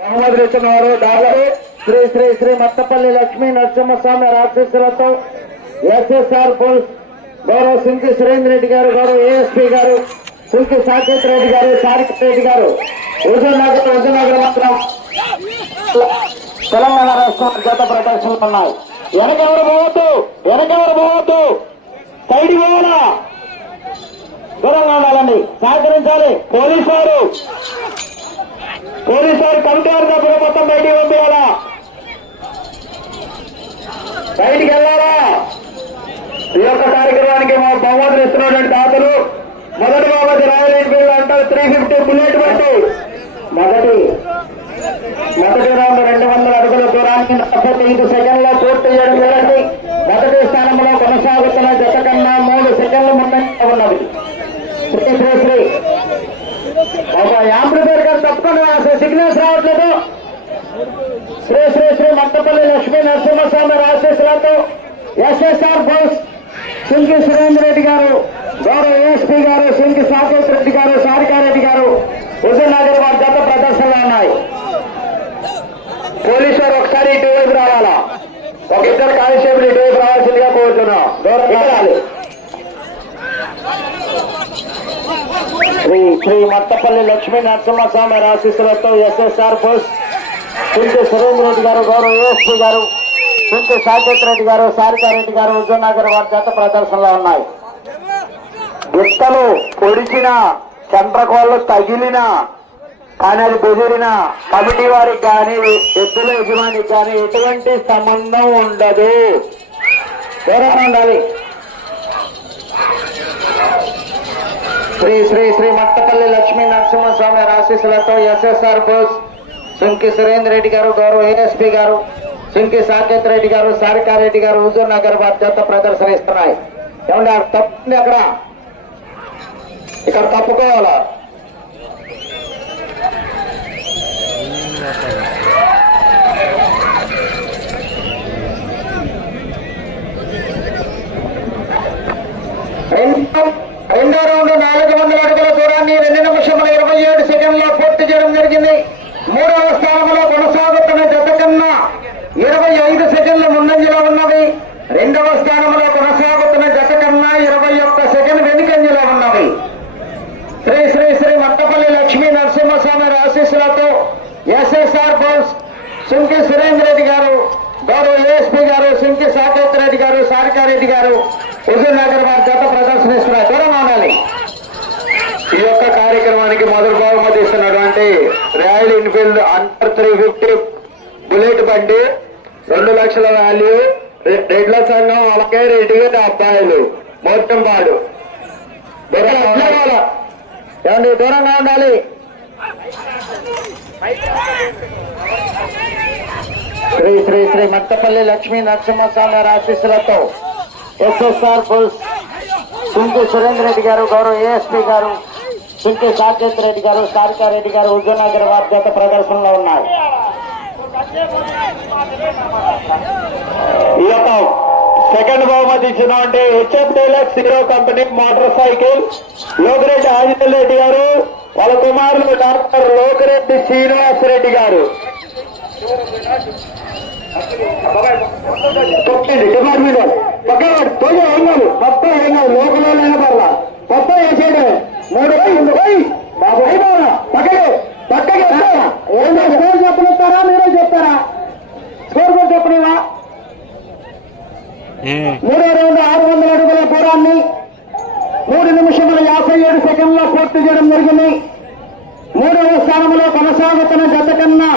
బహుమతులు ఇస్తున్నవారు దాదాపు Shri Shri Shri మత్తపల్లి Lakshmi Narasimhaswamy రాక్షసులతో SSR poles గౌరవ సింకి సురేంద్ర రెడ్డి గారు, గౌరవ ఏఎస్పీ గారు, సింకి సాకేత్ రెడ్డి గారు, సారిక రెడ్డి గారు, హుజూర్నగర్ మాత్రం తెలంగాణ రాష్ట్రం గత ప్రదర్శనలు ఉన్నాయి. వెనకెవరు పోవద్దు, సైడ్ పోవాలా, దూరంగా ఉండాలండి, సహకరించాలి. పోలీసు వారు కమిటీ వారు తప్ప మొత్తం బయటికి పంపించాలా, బయటికి వెళ్ళాలా. ఈ యొక్క కార్యక్రమానికి మా బహుమతులు ఇస్తున్నటువంటి దాతలు మొదటి బాబతి రాయల్ ఎన్ఫీల్డ్ అంటారు 350 బుల్లెట్ బట్టి మొదటి రౌండ్ 200 అడుగుల దూరాన్ని 45 సెకండ్లో పూర్తి చేయడం జరిగింది. మొదటి స్థానంలో కొనసాగుతున్న జత కన్నా 3 సెకండ్ల ముందంగా ఉన్నది. శ్రీ శ్రీ శ్రీ ఒక యాంప్లిఫైర్ గారు తప్పకుండా సిగ్నల్స్ రావట్లేదు. శ్రీ శ్రీ శ్రీ మత్తపల్లి లక్ష్మీ నరసింహస్వామి రాశేషులతో ఎస్ఎస్ఆర్ బోస్ సింకి సురేంద్ర రెడ్డి గారు, గౌరవ ఏఎస్పీ గారు, సింకి సాకేత్ రెడ్డి గారు, సారికారెడ్డి గారు, హుజూర్నగర్ వారి గత ప్రదర్శనలు ఉన్నాయి. పోలీసు వారు ఒకసారి ఇటువైపు రావాలా, ఒక ఇద్దరు కానిస్టేబుల్ ఇటువైపు రావాల్సిందిగా కోరుతున్నాం. గౌరవ శ్రీ శ్రీ మత్తపల్లి లక్ష్మీ నరసింహస్వామి ఆశీస్సులతో ఎస్ఎస్ఆర్ బోస్ సింకి సురేంద్ర రెడ్డి గారు, గౌరవ ఏఎస్పీ గారు, సింకి సాకేత్ రెడ్డి గారు, సారికారెడ్డి గారు, హుజూర్నగర్ వారి గత ప్రదర్శనలో ఉన్నాయి. గుట్టలు పొడిచిన, చంద్రకోళ్ళు తగిలిన, కానీ అది బెదిరిన కమిటీ వారికి కానీ ఎద్దుల యజమానికి కానీ ఎటువంటి సంబంధం ఉండదు. దూరంగా ఉండాలి. శ్రీ శ్రీ శ్రీ మట్టపల్లి లక్ష్మీ నరసింహస్వామి ఆశీస్సులతో ఎస్ఎస్ఆర్ బోస్ సింకి సురేంద్ర రెడ్డి గారు, గౌరవ ఏఎస్పీ గారు, సింకి సాకేత్ రెడ్డి గారు, సారికారెడ్డి గారు, హుజూర్నగర్ వారి జత ప్రదర్శన ఇస్తున్నాయి. ఏమంటే తప్పుంది అక్కడ, ఇక్కడ తప్పుకోవాలా. రెండో రౌండ్ 400 అడుగుల దూరాన్ని 2 నిమిషముల 27 సెకండ్లో పూర్తి చేయడం జరిగింది. మూడవ స్థానంలో కొనసాగుతున్న జత కన్నా 25 సెకండ్ల ముందంజలో ఉన్నవి. రెండవ స్థానంలో కొనసాగుతున్న జత కన్నా 21 సెకండ్ వెనుకంజలో ఉన్నవి. శ్రీ శ్రీ శ్రీ మట్టపల్లి లక్ష్మీ నరసింహస్వామి ఆశీస్సులతో ఎస్ఎస్ఆర్ బోస్ సింకి సురేంద్ర రెడ్డి గారు, గౌరవ ఏఎస్పీ గారు, సింకి సాకేత్ రెడ్డి గారు, సారికారెడ్డి గారు, హుజూర్నగర్ వారి జత ప్రదర్శనిస్తున్నారు. దూరంగా ఉండాలి. ఈ యొక్క కార్యక్రమానికి మొదటి బహుమతి ఇస్తున్నటువంటి రాయల్ ఎన్ఫీల్డ్ అండర్ 350 బుల్లెట్ బండి 2 లక్షల వాల్యూ, రెడ్ల సంఘం అలాగే రెడ్డిగా అబ్బాయిలు మొత్తం పాడు. ఏమండి దూరంగా ఉండాలి. శ్రీ శ్రీ శ్రీ మట్టపల్లి లక్ష్మీ నరసింహస్వామి ఆశీస్సులతో ఎస్ఎస్ఆర్ బోస్ సింకి సురేంద్ర రెడ్డి గారు, గౌరవ ఏఎస్పీ గారు, సింకి సాకేత్ రెడ్డి గారు, సారికారెడ్డి గారు, హుజూర్నగర్ వారి జత ప్రదర్శనలో ఉన్నాయి. ఈ యొక్క సెకండ్ బహుమతి ఇచ్చినటువంటి HF deluxe hero company motor cycle Lokireddy Anjaneya Reddy గారు, వాళ్ళ కుమారులు డాక్టర్ లోకిరెడ్డి శ్రీనివాస్ రెడ్డి గారు. డిపార్ట్మెంట్ పక్కన తోజ అయినాడు, మొత్తం అయినాడు, లోకల్లో పర్లా మొత్తం వేసేయడం 3 బాబు అయిపోయినా పక్కకి ఏదో స్కోర్ చెప్పనిస్తారా, మీరే చెప్తారా? స్కోర్ కూడా చెప్పనివా? మూడో రౌండ్ 600 అడుగుల దూరాన్ని 3 నిమిషముల 57 సెకండ్లో పూర్తి చేయడం జరిగింది. మూడవ స్థానంలో కొనసాగుతున్న జత కన్నా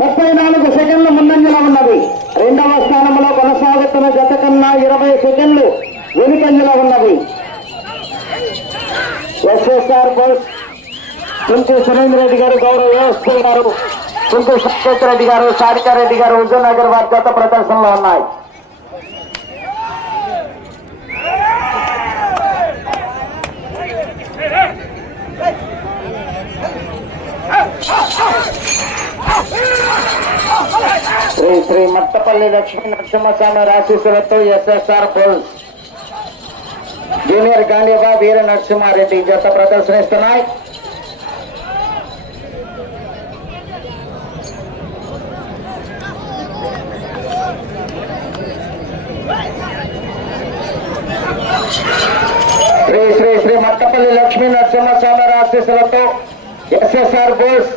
34 సెకండ్ల ముందంజలో ఉన్నది. రెండవ స్థానంలో కొనసాగుతున్న జత కన్నా 20 సెకండ్లు వెనుకంజలో ఉన్నది. ఎస్ఎస్ఆర్ బోస్ సింకి సురేంద్ర రెడ్డి గారు, గౌరవ ఏఎస్పీ గారు, సింకి సాకేత్ రెడ్డి గారు, సారికారెడ్డి గారు, హుజూర్నగర్ వారి జత ప్రదర్శనలో ఉన్నాయి. శ్రీ శ్రీ మట్టపల్లి లక్ష్మీ నరసింహస్వామి ఆశీస్సులతో ఎస్ఎస్ఆర్ బోస్ జూనియర్ గాంధీబా వీర నరసింహారెడ్డి జత ప్రదర్శనిస్తున్నాయి. ఆశీస్సులతో ఎస్ఎస్ఆర్ బోస్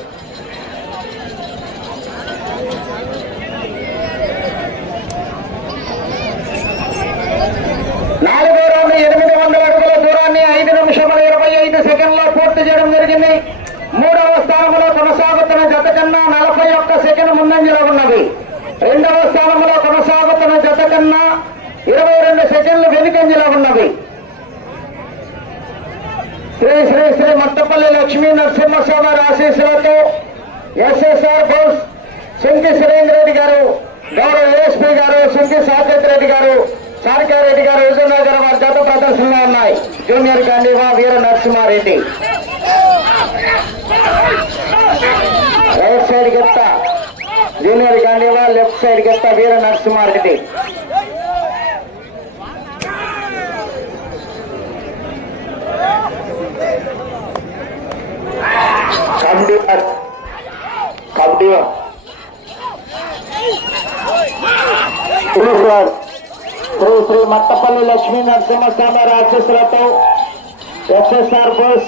నాలుగో రౌండ్ 800 అడుగుల దూరాన్ని 5 నిమిషముల 25 సెకండ్లో పూర్తి చేయడం జరిగింది. మూడవ స్థానంలో కొనసాగుతున్న జత కన్నా 41 సెకండ్ ముందంజలో ఉన్నది. రెండవ స్థానంలో కొనసాగుతున్న జత కన్నా 22 సెకండ్లు వెనుకంజలో ఉన్నది. శ్రీ శ్రీ శ్రీ మట్టపల్లి లక్ష్మీ నరసింహస్వామి ఆశీస్సులతో ఎస్ఎస్ఆర్ బోస్ సుంకి సురేంద్ర రెడ్డి గారు, గౌరవ ఏఎస్పీ గారు, సుంకి సాకేత్ రెడ్డి గారు, సారికారెడ్డి గారు, హుజూర్నగర్ వారి జత ప్రదర్శనలో ఉన్నాయి. జూనియర్ గాంధీవా వీర నరసింహారెడ్డి రైట్ సైడ్ గెత్త, జూనియర్ గాంధీవా లెఫ్ట్ సైడ్ గెత్త వీర నరసింహారెడ్డి. కబడ్డీ శ్రీ శ్రీ మట్టపల్లి లక్ష్మీ నరసింహస్వామి ఆశీస్సులతో ఎస్ఎస్ఆర్ బోస్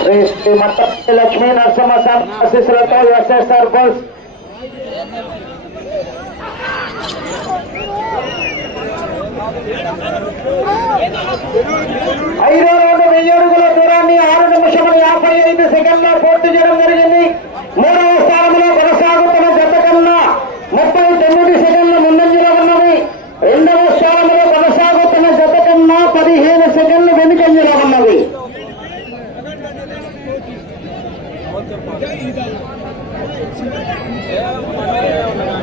శ్రీ శ్రీ మట్టపల్లి లక్ష్మీ నరసింహస్వామి ఆశీస్సులతో ఎస్ఎస్ఆర్ బోస్ ఐదో రౌండ్ 1000 అడుగుల దూరాన్ని 6 నిమిషముల 55 సెకండ్లో పూర్తి చేయడం జరిగింది. మూడవ స్థానంలో కొనసాగుతున్న జత కన్నా 39 సెకండ్ల ముందంజలో ఉన్నది. రెండవ స్థానంలో కొనసాగుతున్న జత కన్నా 15 సెకండ్లు వెనుకంజలో ఉన్నది.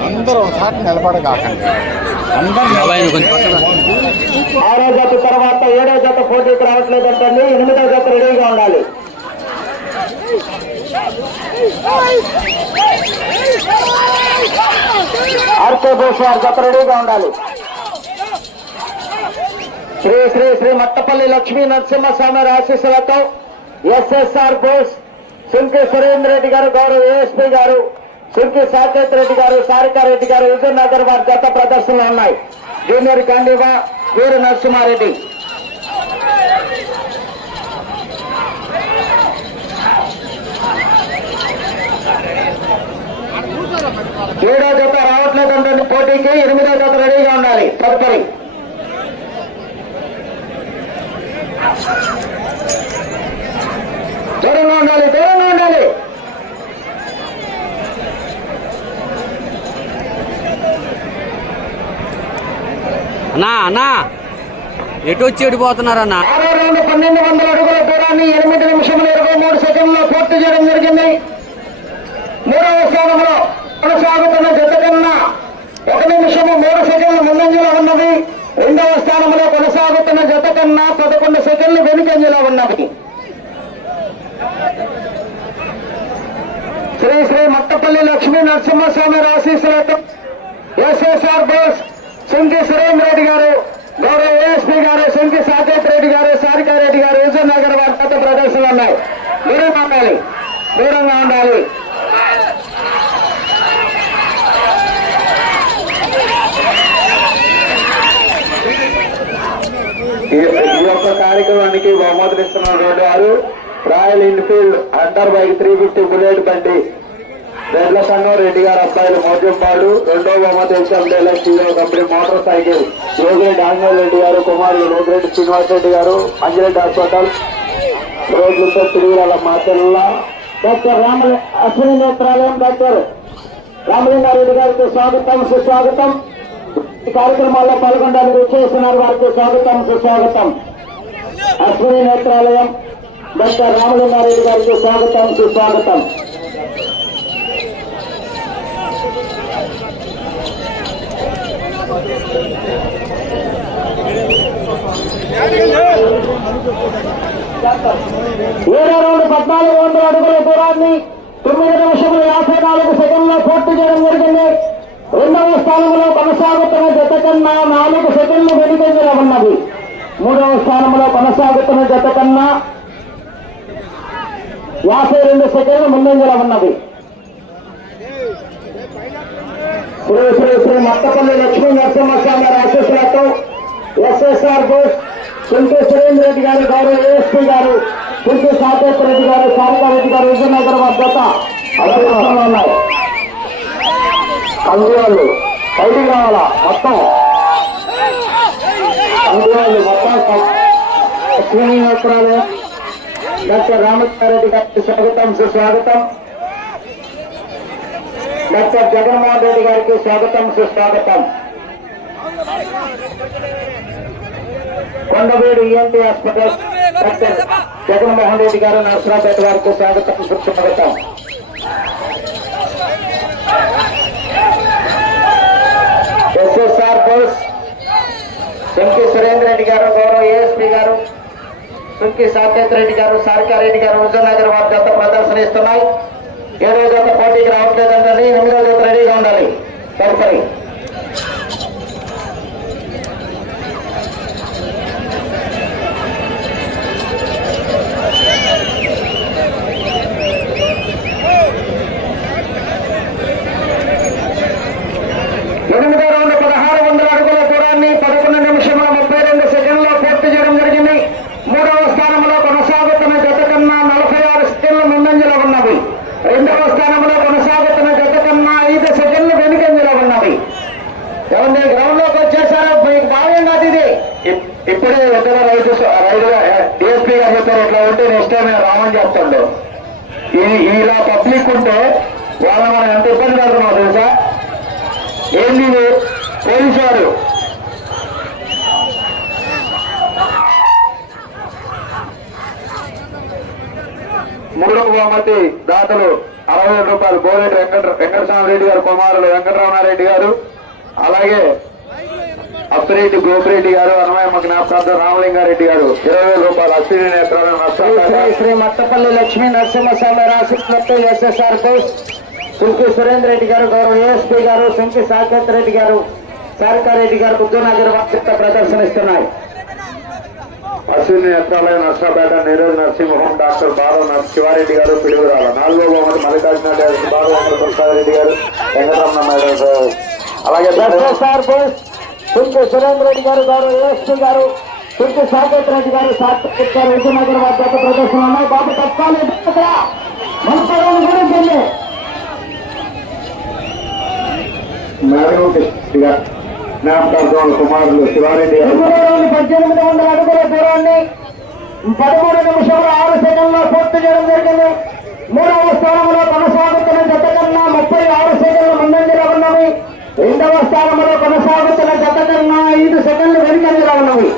అందరూ ఒకసారి నిలబడగాకండి. ఆరో జత తర్వాత 7వ జత పోటీకి రావట్లేదంటండి. 8వ జత రెడీగా ఉండాలి. ఆర్కే బోస్ వారి జత రెడీగా ఉండాలి. శ్రీ శ్రీ శ్రీ మట్టపల్లి లక్ష్మీ నరసింహస్వామి ఆశీస్సులతో ఎస్ఎస్ఆర్ బోస్ సుంకి సురేంద్ర రెడ్డి గారు, గౌరవ ఏఎస్పీ గారు, సుంకి సాకేత్ రెడ్డి గారు, సారికారెడ్డి గారు, హుజూర్నగర్ వారి జత ప్రదర్శనలు ఉన్నాయి. జూనియర్ గాంధీవా వీర నరసింహారెడ్డి. ఏడో జత రావట్లేదంటే పోటీకి 8వ జత రెడీగా ఉండాలి. తదుపరి దూరంగా ఉండాలి, దూరంగా ఉండాలి. అన్నా ఎటు వచ్చి ఎడిపోతున్నారన్నా? ఆరో రౌండ్ 1200 అడుగుల దూరాన్ని 8 నిమిషముల 23 సెకండ్లో పూర్తి చేయడం జరిగింది. మూడవ స్థానంలో కొనసాగుతున్న జత కన్నా 1 నిమిషము 3 సెకండ్లు ముందంజలో ఉన్నది. రెండవ స్థానంలో కొనసాగుతున్న జత కన్నా 11 సెకండ్లు వెనుకంజలో ఉన్నది. శ్రీ శ్రీ మట్టపల్లి లక్ష్మీ నరసింహస్వామి ఆశీస్సులతో ఎస్ఎస్ఆర్ బోస్ సుంకి సురేంద్ర రెడ్డి గారు, గౌరవ ఏఎస్పీ గారు, సుంకి సాకేత్ రెడ్డి గారు, సారికారెడ్డి గారు, హుజూర్నగర్ వారి కొత్త ప్రదర్శనలు ఉన్నాయి. దూరంగా ఉండాలి, దూరంగా ఉండాలి. ఈ యొక్క కార్యక్రమానికి బహుమతులు ఇస్తున్న 2 royal Enfield under bike 350 bullet బండి రెడ్ల సంఘం రెడ్డి గారు అబ్బాయిలు మోజంపాడు. 2వ బహుమతి exam dialogue hero company motor cycle Yogi Reddy Anjaneya Reddy గారు, కుమారులు రోగిరెడ్డి శ్రీనివాస్ రెడ్డి గారు, Anji Reddy hospital రోజులతో తిరుగుల Macherla doctor Ashwini Netralayam doctor Ramalinga Reddy గారికి స్వాగతం, సుస్వాగతం. ఈ కార్యక్రమాల్లో పాల్గొనడానికి వచ్చేస్తున్నారు వారికి స్వాగతం, సుస్వాగతం. అశ్విని నేత్రాలయం డాక్టర్ రామలింగారెడ్డి గారికి స్వాగతం, సుస్వాగతం. ఏడో రౌండ్ 1400 అడుగుల దూరాన్ని 9 నిమిషముల 54 సెకండ్లో పూర్తి చేయడం జరిగింది. రెండవ స్థానంలో కొనసాగుతున్న జత కన్నా 4 సెకండ్లు వెనుకంజలో ఉన్నది. మూడవ స్థానంలో కొనసాగుతున్న జత కన్నా 52 సెకండ్లు ముందంజలో ఉన్నది. శ్రీ మత్తపల్లి లక్ష్మీ నరసింహస్వామి ఆశీస్సులతో ఎస్ఎస్ఆర్ బోస్ కుంటి సురేంద్ర రెడ్డి గారు గౌరవ ఏఎస్పీ గారు కుంటి సాకేత్ రెడ్డి గారు సారికారెడ్డి గారు విజయనగర్ వద్ద అభివృద్ధిలో ఉన్నాయి. కందువాళ్ళు బయటికి రావాలా మొత్తం కందువాళ్ళు మొత్తం లక్ష్మీనగరాలు డాక్టర్ రామకృష్ణారెడ్డి గారికి స్వాగతం సుస్వాగతం. డాక్టర్ జగన్మోహన్ రెడ్డి గారికి స్వాగతం సుస్వాగతం. Kondaveedu ENT hospital doctor Jaganmohan Reddy గారు నరసరావుపేట గారికి స్వాగతం సుస్వాగతం. ఎస్ఎస్ఆర్ బోస్ కుంటి సురేంద్ర రెడ్డి గారు గౌరవ ఏఎస్పీ గారు కుంటి సాకేత్ రెడ్డి గారు సారికారెడ్డి గారు హుజూర్నగర్ వారి జత ప్రదర్శనిస్తున్నాయి. 7వ జత పోటీకి రావట్లేదంటే 8వ జత రెడీగా ఉండాలి. తదుపరి ఎనిమిదో రౌండ్ 1600 అడుగుల దూరాన్ని 11 నిమిషముల 32 సెకండ్లో పూర్తి చేయడం జరిగింది. 3వ స్థానంలో కొనసాగుతున్న జత కన్నా 46 సెకండ్లు ముందంజలో ఉన్నవి. 2వ స్థానంలో కొనసాగుతున్న జత కన్నా 5 సెకండ్లు వెనుకంజలో ఉన్నవి. ఎవరి గ్రౌండ్ లోకి వచ్చేసారో మీకు భావ్యం కాదు ఇది. ఇప్పుడే ఇద్దరు డిఎస్పీ గారు చెప్పారు, ఇట్లా ఉంటే నెక్స్ట్ టైం రామని చెప్తాడు. ఇలా పబ్లిక్ ఉంటే వాళ్ళ మనం ఎంత ఇబ్బంది పడుతున్నాం తెలుసా. ఏంది పోలీసు వారు మూడవ బహుమతి దాతలు 60,000 రూపాయలు బోలేటి వెంకటస్వామిరెడ్డి గారు కుమారులు వెంకటరమణారెడ్డి గారు, అలాగే అప్పిరెడ్డి గోపిరెడ్డి గారు, అన్నమయ్యమ్మ జ్ఞాపకార్థం రామలింగారెడ్డి గారు 20,000 రూపాయలు. అశ్విని నేత్రాలను శ్రీ మత్తపల్లి లక్ష్మీ నరసింహస్వామి ఆశీస్సులతో ఎస్ఎస్ఆర్ బోస్ కుంటి సురేంద్ర రెడ్డి గారు గౌరవ ఏఎస్పీ గారు కుంటి సాకేత్ రెడ్డి గారు సారికారెడ్డి గారు హుజూర్నగర్ వారి ప్రదర్శనిస్తున్నాయి. అశ్విని నేత్రాలయ నర్సాపేట నీరజ్ నరసింహం డాక్టర్ బాలవ శివారెడ్డి గారు పిడుగురాల. 4వ బహుమతి మల్లికార్జున గారు బాలవ రెడ్డి గారు వెంకటరమణ అలాగే ఎస్ఎస్ఆర్ బోస్ కుంటి సురేంద్ర రెడ్డి గారు గౌరవ ఏఎస్పీ గారు కుంటి సాకేత్ రెడ్డి గారు సాకేత్ గారు హుజూర్నగర్ వారి ప్రదర్శన ఉన్నాయి. బాబు తప్పాలి జ్ఞాపకార్థం కుమారులు శివారెడ్డి 1800 అడుగుల దూరాన్ని 13 నిమిషముల 6 సెకండ్లో పూర్తి చేయడం జరిగింది. 3వ స్థానంలో కొనసాగుతున్న జత కన్నా 36 సెకండ్లు ముందంజలో ఉన్నవి. 2వ స్థానంలో కొనసాగుతున్న జత కన్నా 5 సెకండ్లు వెనుకంజలో ఉన్నవి.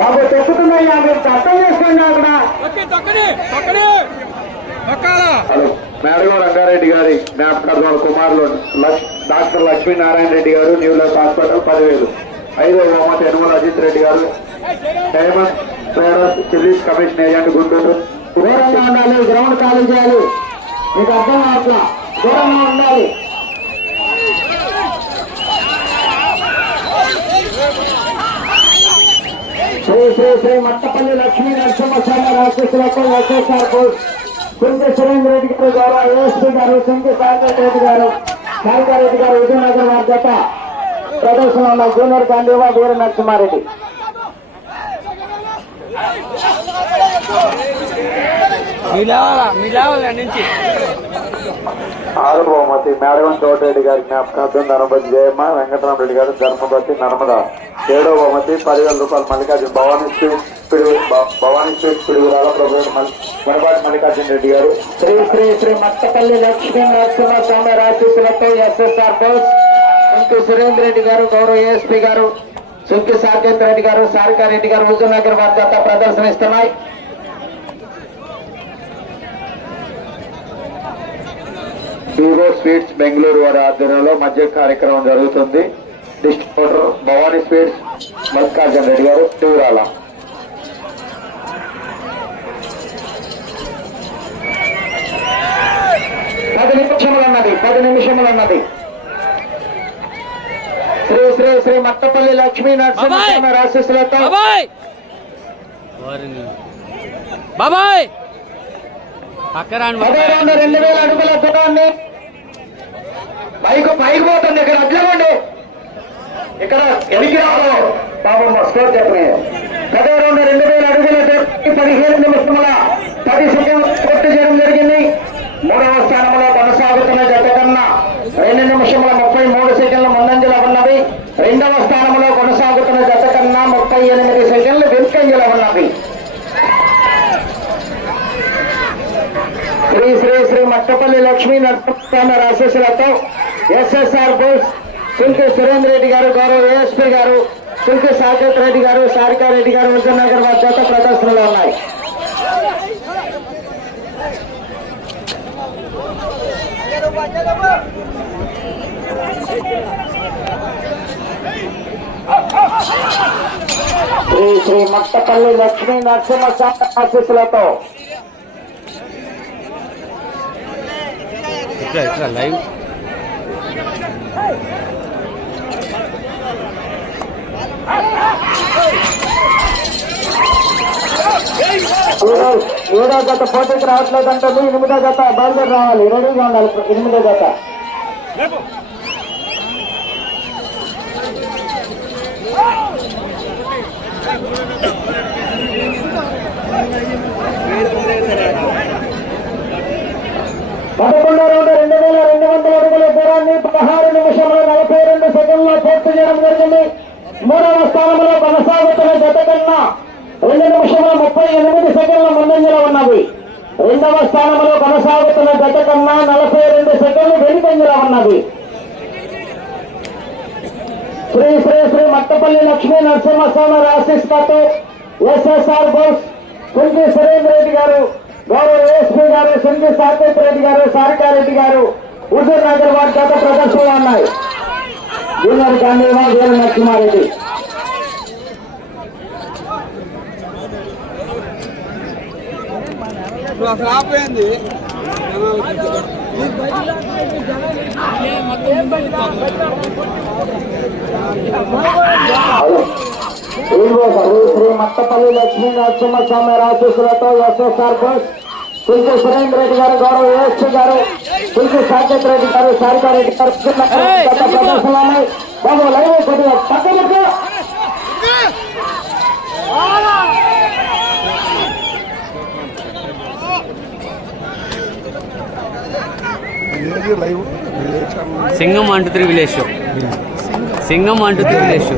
కాబట్టి ఎక్కుతున్నాయి మీరు అర్థం చేసుకోండి. అక్కడ మేడగం రంగారెడ్డి గారి జ్ఞాపకార్థం కుమారులు డాక్టర్ లక్ష్మీనారాయణ రెడ్డి గారు న్యూ లైఫ్ హాస్పిటల్ 10,000. 5వ బహుమతి యనమల అజిత్ రెడ్డి గారు diamond traders chillies commission agent Guntur. దూరంగా ఉండాలి, గ్రౌండ్ ఖాళీ చేయాలి. మీకు అర్థం కావట్లా, దూరంగా ఉండాలి. శ్రీ మత్తపల్లి లక్ష్మీ నరసింహస్వామి ఆశీస్సులతో ఎస్ఎస్ఆర్ బోస్ కుంటి సురేంద్ర రెడ్డి గారు గౌరవ ఏఎస్పీ గారు కుంటి సాకేత్ రెడ్డి గారు సారికారెడ్డి గారు విజయనగర్ వారి జత ప్రదర్శన ఉన్న జూనియర్ గాంధీవా వీర నరసింహారెడ్డి. ఆరు బహుమతి మేడగం చోటరెడ్డి గారి జ్ఞాపకార్థం ధనపతి జయమ్మ వెంకటరామరెడ్డి గారు ధర్మపతి నర్మద. 7వ బహుమతి 10,000 రూపాయలు మల్లికార్జున భవానీ స్వీట్ పిడుగురాల ప్రభుత్వ వనపాటి మల్లికార్జున రెడ్డి గారు. శ్రీ మత్తపల్లి లక్ష్మీ నరసింహస్వామి ఆశీస్సులతో ఎస్ఎస్ఆర్ బోస్ కుంటి సురేంద్ర రెడ్డి గారు గౌరవ ఏఎస్పీ గారు కుంటి సాకేత్ రెడ్డి గారు సారికారెడ్డి గారు హుజూర్నగర్ వారి జత ప్రదర్శనిస్తున్నాయి. హీరో స్వీట్స్ బెంగళూరు వారి ఆధ్వర్యంలో మధ్య కార్యక్రమం జరుగుతుంది. డిస్ట్రిబ్యూటర్ భవానీ స్వీట్స్ మల్లికార్జున రెడ్డి గారు టూరాల. పది నిమిషములు అన్నది. శ్రీ మత్తపల్లి లక్ష్మీ నరసింహస్వామి ఆశీస్సులతో బాబాయ్ పక్కన 2000 అడుగుల దూరాన్ని పైకి పోతుంది. ఇక్కడ అడ్లమండి, ఇక్కడ ఎనికి రావాలి బాబమ్మ స్కోర్ చెప్పండి. పదవ రౌండ్ 2000 అడుగుల 15 నిమిషముల 10 సెకండ్లు పూర్తి చేయడం జరిగింది. మూడవ స్థానంలో కొనసాగుతున్న జత కన్నా 2 నిమిషముల 33 సెకండ్లు ముందంజలో ఉన్నవి. రెండవ స్థానంలో కొనసాగుతున్న జత కన్నా 38 సెకండ్లు వెనుకంజలో ఉన్నవి. శ్రీ శ్రీ శ్రీ మట్టపల్లి లక్ష్మీ నరసింహ ఆశీస్సులతో ఎస్ఎస్ఆర్ బోస్ సుంకి సురేంద్ర రెడ్డి గారు, గౌరవ ఏఎస్పీ గారు, సుంకి సాకేత్ రెడ్డి గారు, సారికారెడ్డి గారు, హుజూర్నగర్ వారి జత ప్రదర్శనలో ఉన్నాయి. శ్రీ శ్రీ మట్టపల్లి లక్ష్మీ నరసింహ ఆశీస్సులతో లైవ్ ఏడో జత పోటీకి రావట్లేదంటే 8వ జత బయలుదేరి రావాలి, రెడీగా ఉండాలి. 8వ జత పదకొండవ రౌండ్ 2200 అడుగుల దూరాన్ని 16 నిమిషముల 42 సెకండ్లో పూర్తి చేయడం జరిగింది. మూడవ స్థానంలో కొనసాగుతున్న జత కన్నా 2 నిమిషముల 38 సెకండ్ల ముందంజలో ఉన్నవి. రెండవ స్థానంలో కొనసాగుతున్న జత కన్నా 42 సెకండ్లు వెనుకంజలో ఉన్నవి. శ్రీ శ్రీ శ్రీ మట్టపల్లి లక్ష్మీ నరసింహస్వామి ఆశీస్సులతో ఎస్ఎస్ఆర్ బోస్ సుంకి సురేంద్ర రెడ్డి గారు, గౌరవ ఏఎస్పీ గారు, సుంకి సాకేత్ రెడ్డి గారు, సారికారెడ్డి గారు, హుజూర్నగర్ వారి జత ప్రదర్శనలు ఉన్నాయి. జూనియర్ గాంధీవా వీర నరసింహారెడ్డి. అసలు ఆపేయండి. శ్రీ మట్టపల్లి లక్ష్మీ నరసింహస్వామి ఆశీస్సులతో ఎస్ఎస్ఆర్ బోస్ సుంకి సురేంద్ర రెడ్డి గారు, గౌరవ ఏఎస్పీ గారు, సుంకి సాకేత్ రెడ్డి గారు, సారికారెడ్డి గారు ప్రదర్శనలు ఉన్నాయి. బాబు లైవ్ కొద్దిగా పక్కన సింగం అంటూ 3 విలేజ్ షో, సింగం అంటూ 3 విలేజ్ షో.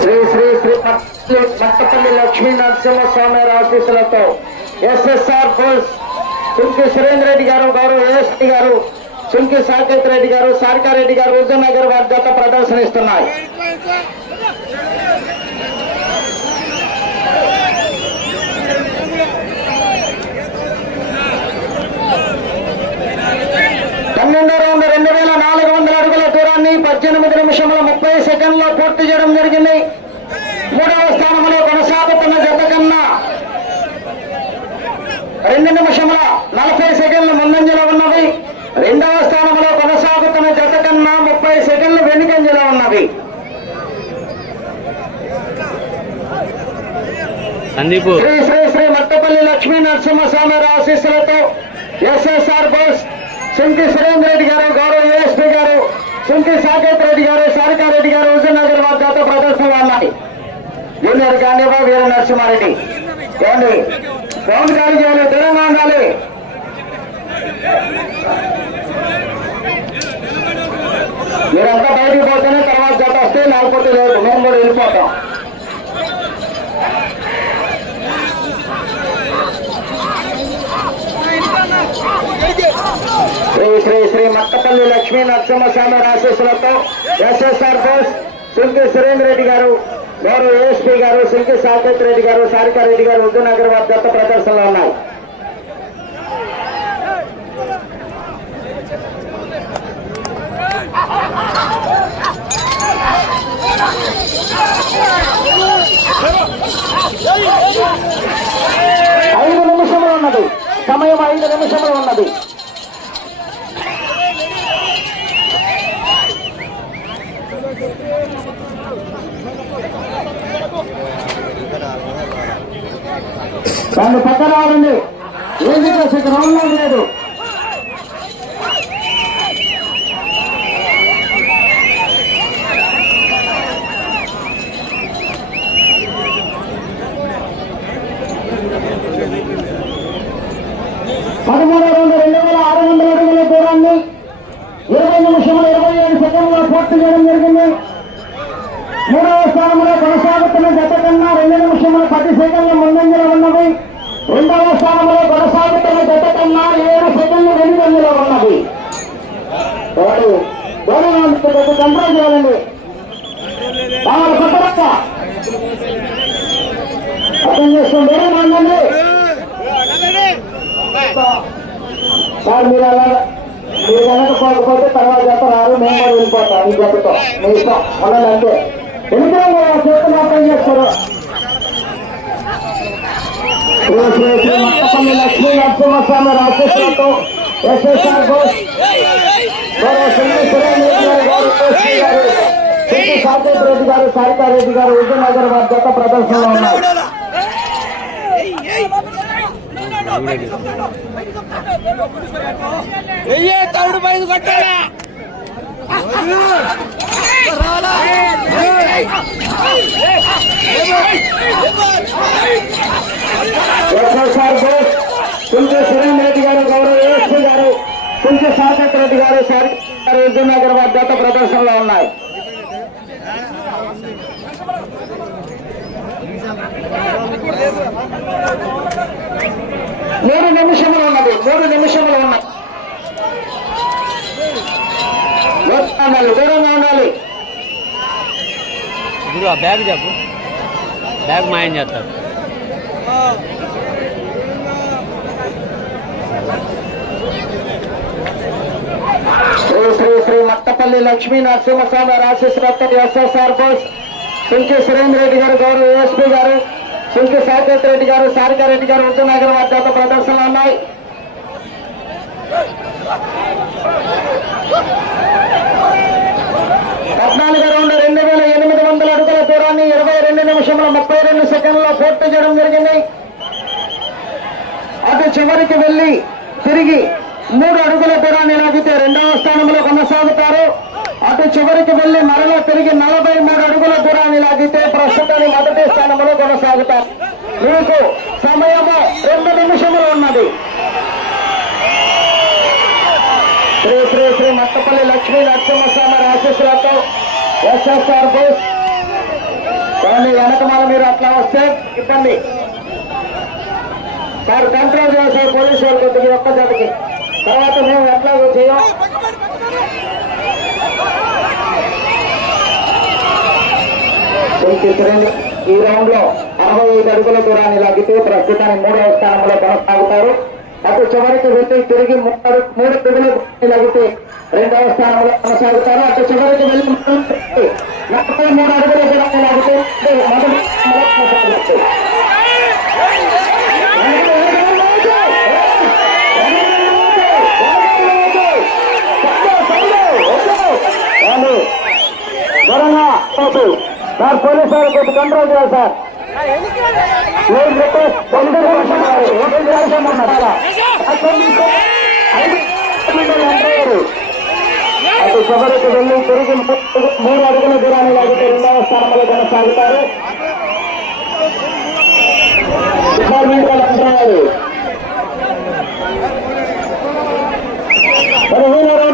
శ్రీ శ్రీ శ్రీ మట్టపల్లి లక్ష్మీ నరసింహస్వామి ఆశీస్సులతో ఎస్ఎస్ఆర్ బోస్ సుంకి సురేంద్ర రెడ్డి గారు, గౌరవ ఏఎస్పీ గారు, సుంకి సాకేత్ రెడ్డి గారు, సారికారెడ్డి గారు, హుజూర్నగర్ వారి జత ప్రదర్శనిస్తున్నాయి. పన్నెండో రౌండ్ 2400 అడుగుల దూరాన్ని 18 నిమిషముల 30 సెకండ్లో పూర్తి చేయడం జరిగింది. మూడవ స్థానంలో కొనసాగుతున్న జత కన్నా 2 నిమిషముల 40 సెకండ్లు ముందంజలో ఉన్నవి. రెండవ స్థానంలో కొనసాగుతున్న జత కన్నా 30 సెకండ్లు వెనుకంజలో ఉన్నవి. సందీపు శ్రీ శ్రీ శ్రీ మట్టపల్లి లక్ష్మీ నరసింహస్వామి ఆశీస్సులతో ఎస్ఎస్ఆర్ బోస్ సుంకి సురేంద్ర రెడ్డి గారు, గౌరవ ఏఎస్పీ గారు, సుంకి సాకేత్ రెడ్డి గారు, సారికారెడ్డి గారు, హుజూర్నగర్ వారి జత ప్రదర్శనలు ఉన్నాయి. జూనియర్ గాంధీవా వీర నరసింహారెడ్డి. ఏమండి గ్రౌండ్ ఖాళీ చేయాలి, దూరంగా ఉండాలి. మీరంతా బయటికి పోతేనే తర్వాత జత వస్తే, లేకపోతే లేదు. మేము కూడా వెళ్ళిపోతాం. శ్రీ శ్రీ శ్రీ మట్టపల్లి లక్ష్మీ నరసింహస్వామి ఆశీస్సులతో ఎస్ఎస్ఆర్ బోస్ సుంకి సురేంద్ర రెడ్డి గారు, గౌరవ ఏఎస్పీ గారు, సుంకి సాకేత్ రెడ్డి గారు, సారికారెడ్డి గారు, హుజూర్నగర్ వారి జత ప్రదర్శనలో ఉన్నాయి. ఐదు నిమిషములు ఉన్నది సమయం, 5 నిమిషములు ఉన్నది. దాన్ని పక్కన రావండి, ఏది గ్రౌండ్ లేదు. పూర్తి చేయడం జరిగింది. మూడవ స్థానంలో కొనసాగుతున్న జత కన్నా 2 నిమిషముల 10 సెకండ్ల ముందంజలో ఉన్నది. రెండవ స్థానంలో కొనసాగుతున్న జత కన్నా 7 సెకండ్లు వెనుకంజలో ఉన్నది. కంట్రోల్ చేయాలండి. కొత్త అర్థం చేసుకోండి. మాందండి సార్, మీరు అలా మీరు కనుక పోకపోతే తర్వాత జత రారు, మేము కూడా వెళ్ళిపోతాం ఈ జతతో. మీ ఇష్టం అన్నది అంతే. ఎందుకంటే చేతులు అర్థం చేస్తారు. మట్టపల్లి లక్ష్మీ నరసింహస్వామి రాక్షసులతో ఎస్ఎస్ఆర్ ఘోష్ సాకేత్ రెడ్డి గారు, సారికారెడ్డి గారు విజయనగర్ వారి జత ప్రదర్శనలో ఉన్నారు. తరుడు పైన కొట్టాడా ఎస్ఎస్ఆర్ ఘోష్, కొంచెం సురేంద్ర రెడ్డి గారు, గౌరవ ఏఎస్పీ గారు, కొంచెం సాకేత్ రెడ్డి గారు, సారి గారు విజయనగర్ వారి జత ప్రదర్శనలో ఉన్నాయి. మూడు నిమిషములు ఉన్నది. దూరంగా ఉండాలి. ఇప్పుడు ఆ బ్యాగ్ చెప్పు, బ్యాగ్ మాయం చేస్తారు. శ్రీ శ్రీ శ్రీ మట్టపల్లి లక్ష్మీ నరసింహస్వామి రాశేశ్వరత్వ ఎస్ఎస్ఆర్ ఘోష్, సుంకి సురేంద్ర రెడ్డి గారు, గౌరవ ఏఎస్పీ గారు, సుంకి సాకేత్ రెడ్డి గారు, సారికారెడ్డి గారు విజయనగర్ వారి జత ప్రదర్శనలు ఉన్నాయి. పద్నాలుగు రౌండ్ 2800 అడుగుల దూరాన్ని 22 నిమిషముల 32 సెకండ్లో పూర్తి చేయడం జరిగింది. అటు చివరికి వెళ్లి తిరిగి 3 అడుగుల దూరాన్ని లాగితే 2వ స్థానంలో కొనసాగుతారు. అటు చివరికి వెళ్లి మరలా తిరిగి 43 అడుగుల దూరాన్ని లాగితే ప్రస్తుతాన్ని మొదటి స్థానంలో కొనసాగుతారు. మీకు సమయము 2 నిమిషములు ఉన్నది. శ్రీ శ్రీ శ్రీ మట్టపల్లి లక్ష్మీ నరసింహస్వామి రాశేశ్వరతో ఎస్ఎస్ఆర్ ఘోష్. కానీ వెనకమాల మీరు అట్లా వస్తే ఇబ్బంది. సార్ కంట్రోల్ చేశారు పోలీసు వాళ్ళు కొద్దిగా ఒక్క జతకి. తర్వాత మేము ఎట్లా చేయం. ఈ రౌండ్ లో 65 అడుగుల దూరాన్ని లాగితే ప్రస్తుతాన్ని 3వ స్థానంలో కొనసాగుతారు. అటు చివరికి వెళ్తే తిరిగి 3 అడుగుల దూరాన్ని లాగితే 2వ స్థానంలో కొనసాగుతారు. అటు చివరికి వెళ్ళి 43 అడుగుల దూరాన్ని లాగితే మొదటి స్థానంలో కొనసాగుతారు. సార్ పోలీసు వారు కొద్ది కంట్రోల్ చేయాలి సార్. అటు చివరికి వెళ్ళి తిరిగి 3 అడుగుల దూరాన్ని లాగితే 2వ స్థానంలో కొనసాగుతారు.